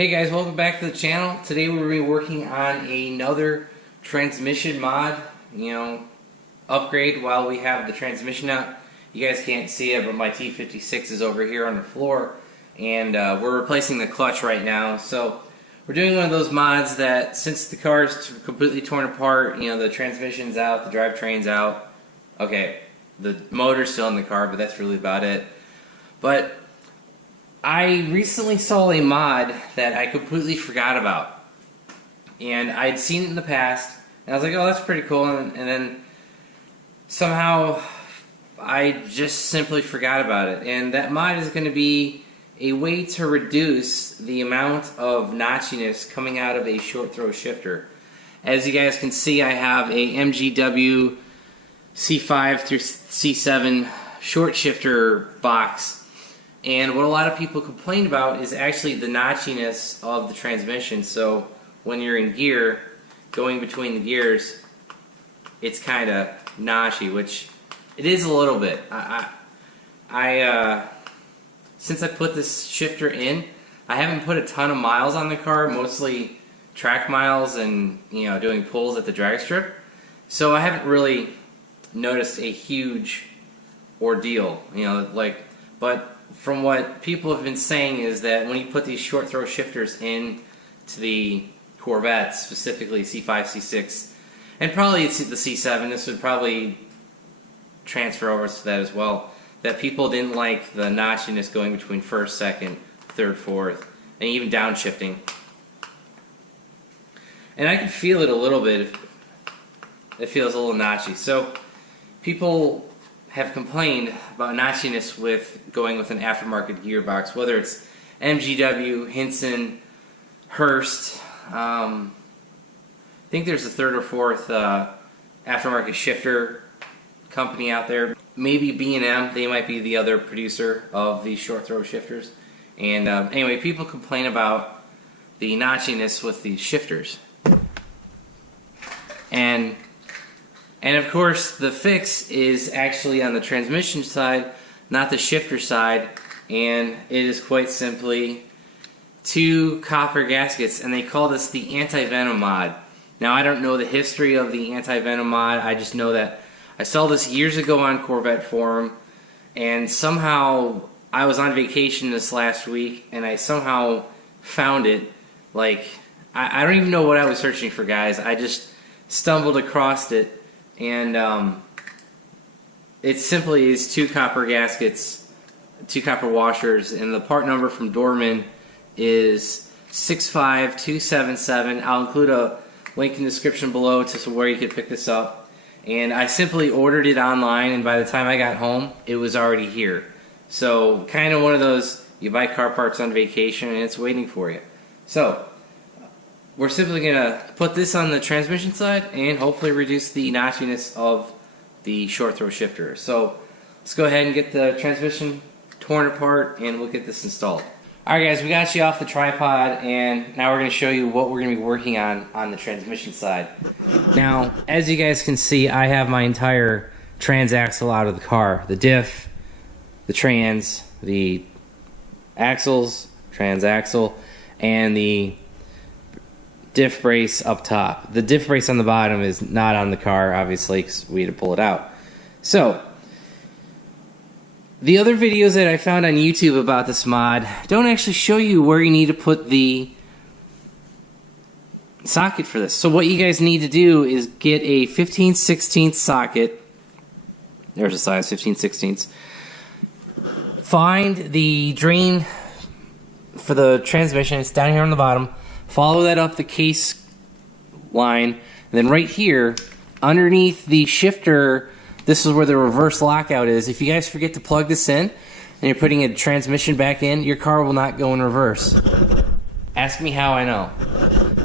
Hey guys, welcome back to the channel. Today we're going to be working on another transmission mod, upgrade while we have the transmission out. You guys can't see it, but my T56 is over here on the floor, and we're replacing the clutch right now. So we're doing one of those mods that, since the car is completely torn apart, the transmission's out, the drivetrain's out. Okay, the motor's still in the car, but that's really about it. But I recently saw a mod that I completely forgot about, and I'd seen it in the past, and I was like, oh, that's pretty cool, and then somehow I just simply forgot about it. And that mod is going to be a way to reduce the amount of notchiness coming out of a short throw shifter. As you guys can see, I have a MGW C5 through C7 short shifter box. And what a lot of people complain about is actually the notchiness of the transmission. So when you're in gear, going between the gears, it's kind of notchy, which it is a little bit. Since I put this shifter in, I haven't put a ton of miles on the car, mostly track miles and doing pulls at the drag strip. So I haven't really noticed a huge ordeal, but from what people have been saying is that when you put these short throw shifters in to the Corvette, specifically C5, C6, and probably it's the C7, this would probably transfer over to that as well, that people didn't like the notchiness going between first, second, third, fourth, and even downshifting. And I can feel it a little bit. It feels a little notchy. So people have complained about notchiness with going with an aftermarket gearbox, whether it's MGW, Hinson, Hurst. I think there's a third or fourth aftermarket shifter company out there. Maybe B&M, they might be the other producer of these short throw shifters. And anyway, people complain about the notchiness with these shifters. And of course, the fix is actually on the transmission side, not the shifter side, and it is quite simply 2 copper gaskets, and they call this the anti-venom mod. Now, I don't know the history of the anti-venom mod. I just know that I saw this years ago on Corvette forum, and somehow I was on vacation this last week, and I somehow found it. I don't even know what I was searching for, guys. I just stumbled across it. And it simply is 2 copper gaskets, 2 copper washers, and the part number from Dorman is 65277. I'll include a link in the description below to where you can pick this up. And I simply ordered it online, and by the time I got home, it was already here. So kind of one of those, you buy car parts on vacation and it's waiting for you. So we're simply going to put this on the transmission side and hopefully reduce the notchiness of the short throw shifter. So let's go ahead and get the transmission torn apart and we'll get this installed. Alright guys, we got you off the tripod, and now we're going to show you what we're going to be working on the transmission side. Now, as you guys can see, I have my entire transaxle out of the car. The diff, the trans, the axles, transaxle, and the diff brace up top. The diff brace on the bottom is not on the car, obviously, because we had to pull it out. So, the other videos that I found on YouTube about this mod don't actually show you where you need to put the socket for this. So what you guys need to do is get a 15/16 socket. There's a size 15/16. Find the drain for the transmission. It's down here on the bottom. Follow that up the case line, and then right here, underneath the shifter, this is where the reverse lockout is. If you guys forget to plug this in, and you're putting a transmission back in, your car will not go in reverse. Ask me how I know.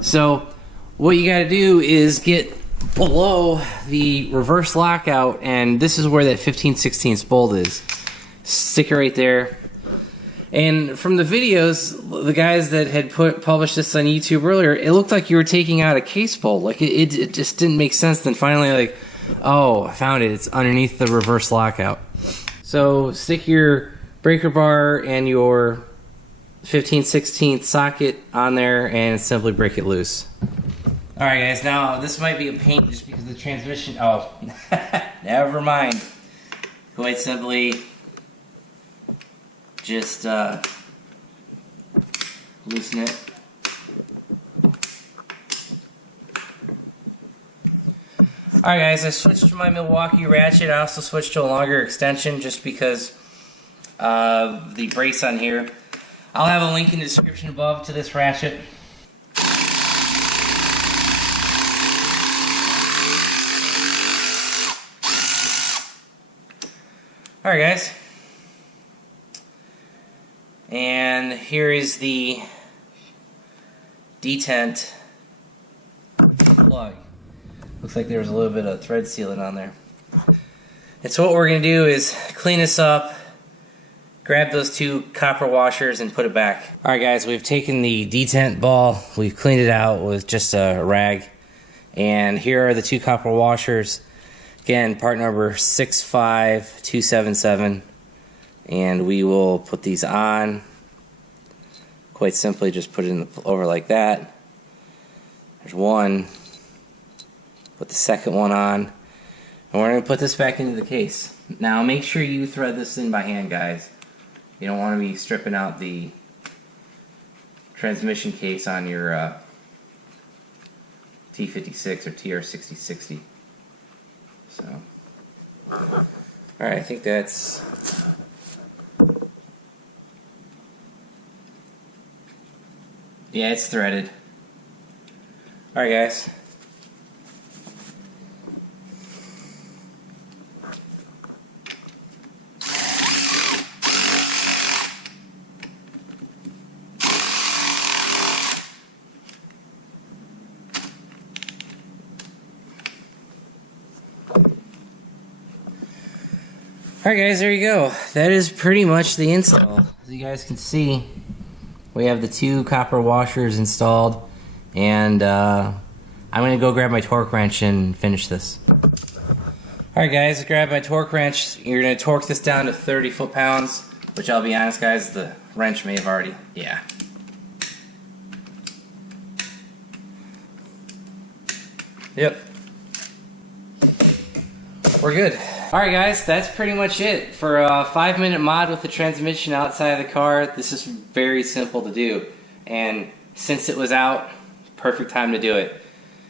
So, what you gotta do is get below the reverse lockout, and this is where that 15/16 bolt is. Stick it right there. And from the videos, the guys that had published this on YouTube earlier, it looked like you were taking out a case bolt. It just didn't make sense. Then finally, oh, I found it. It's underneath the reverse lockout. So stick your breaker bar and your 15/16 socket on there and simply break it loose. Alright guys, now this might be a pain just because the transmission, oh, never mind. Quite simply, just loosen it. Alright guys, I switched to my Milwaukee ratchet. I also switched to a longer extension just because of the brace on here. I'll have a link in the description above to this ratchet. Alright guys, and here is the detent plug. Looks like there was a little bit of thread sealant on there. And so what we're going to do is clean this up, grab those two copper washers and put it back. Alright guys, we've taken the detent ball, we've cleaned it out with just a rag, and here are the two copper washers. Again, part number 65277, and we will put these on. Quite simply, just put it in over like that. There's one. Put the second one on, and we're going to put this back into the case. Now, make sure you thread this in by hand, guys. You don't want to be stripping out the transmission case on your T56 or TR6060. So, alright, I think that's, yeah, it's threaded. Alright guys. Alright guys, there you go. That is pretty much the install. As you guys can see, we have the two copper washers installed, and I'm going to go grab my torque wrench and finish this. Alright guys, grab my torque wrench. You're going to torque this down to 30 foot-pounds, which I'll be honest guys, the wrench may have already, yeah. Yep. We're good. Alright guys, that's pretty much it. For a 5-minute mod with the transmission outside of the car, this is very simple to do. And since it was out, perfect time to do it.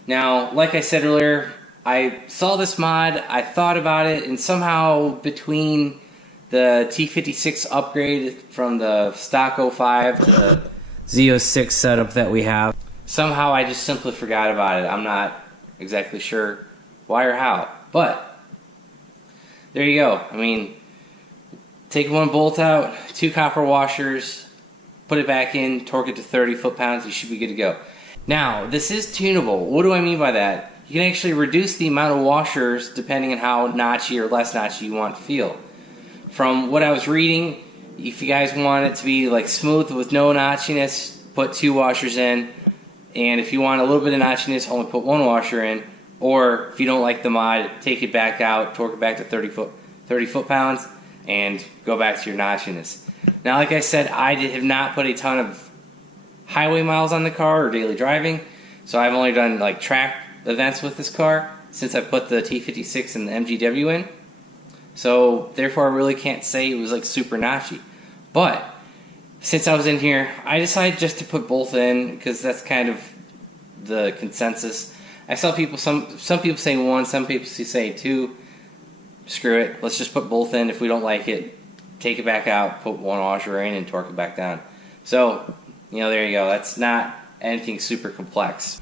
Now, like I said earlier, I saw this mod, I thought about it, and somehow between the T56 upgrade from the stock 05 to the Z06 setup that we have, somehow I just simply forgot about it. I'm not exactly sure why or how, but there you go. I mean, take one bolt out, two copper washers, put it back in, torque it to 30 foot-pounds, you should be good to go. Now, this is tunable. What do I mean by that? You can actually reduce the amount of washers depending on how notchy or less notchy you want to feel. From what I was reading, if you guys want it to be like smooth with no notchiness, put 2 washers in. And if you want a little bit of notchiness, only put 1 washer in. Or if you don't like the mod, take it back out, torque it back to 30 foot-pounds, and go back to your notchiness. Now, like I said, I have not put a ton of highway miles on the car or daily driving, so I've only done like track events with this car since I put the T56 and the MGW in. So therefore, I really can't say it was like super notchy. But since I was in here, I decided just to put both in because that's kind of the consensus. I saw people, some people say 1, some people say 2. Screw it. Let's just put both in. If we don't like it, take it back out, put 1 washer in, and torque it back down. So, you know, there you go. That's not anything super complex.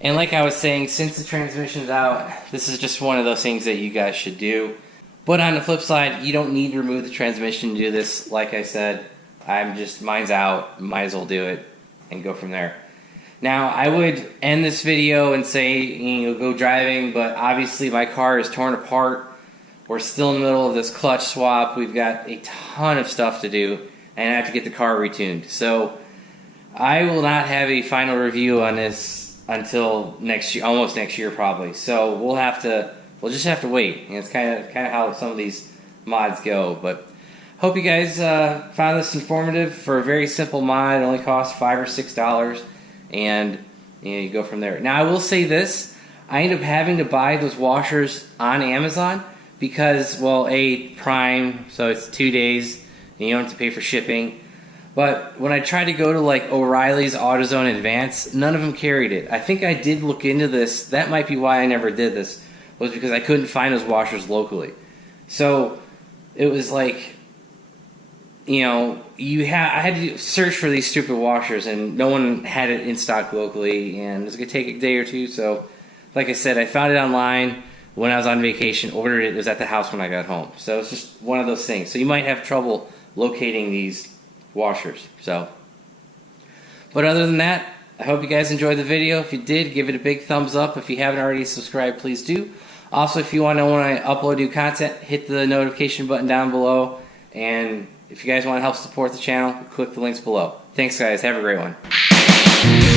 And like I was saying, since the transmission's out, this is just one of those things that you guys should do. But on the flip side, you don't need to remove the transmission to do this. Like I said, mine's out. Might as well do it and go from there. Now, I would end this video and say, you know, go driving, but obviously my car is torn apart. We're still in the middle of this clutch swap. We've got a ton of stuff to do, and I have to get the car retuned. So, I will not have a final review on this until next year, almost next year probably. So, we'll just have to wait. And it's kind of how some of these mods go. But hope you guys found this informative. For a very simple mod, it only costs $5 or $6, and you go from there. Now I will say this, I ended up having to buy those washers on Amazon because, well, Prime, so it's 2 days, and you don't have to pay for shipping. But when I tried to go to like O'Reilly's AutoZone Advance, none of them carried it. I think I did look into this. That might be why I never did this, was because I couldn't find those washers locally. So it was like, you know, I had to search for these stupid washers, and no one had it in stock locally, and it was going to take a day or two. So like I said, I found it online when I was on vacation, ordered it, it was at the house when I got home. So it's just one of those things. So you might have trouble locating these washers. But other than that, I hope you guys enjoyed the video. If you did, give it a big thumbs up. If you haven't already subscribed, please do. Also, if you want to know when I upload new content, hit the notification button down below. And if you guys want to help support the channel, click the links below. Thanks guys, have a great one.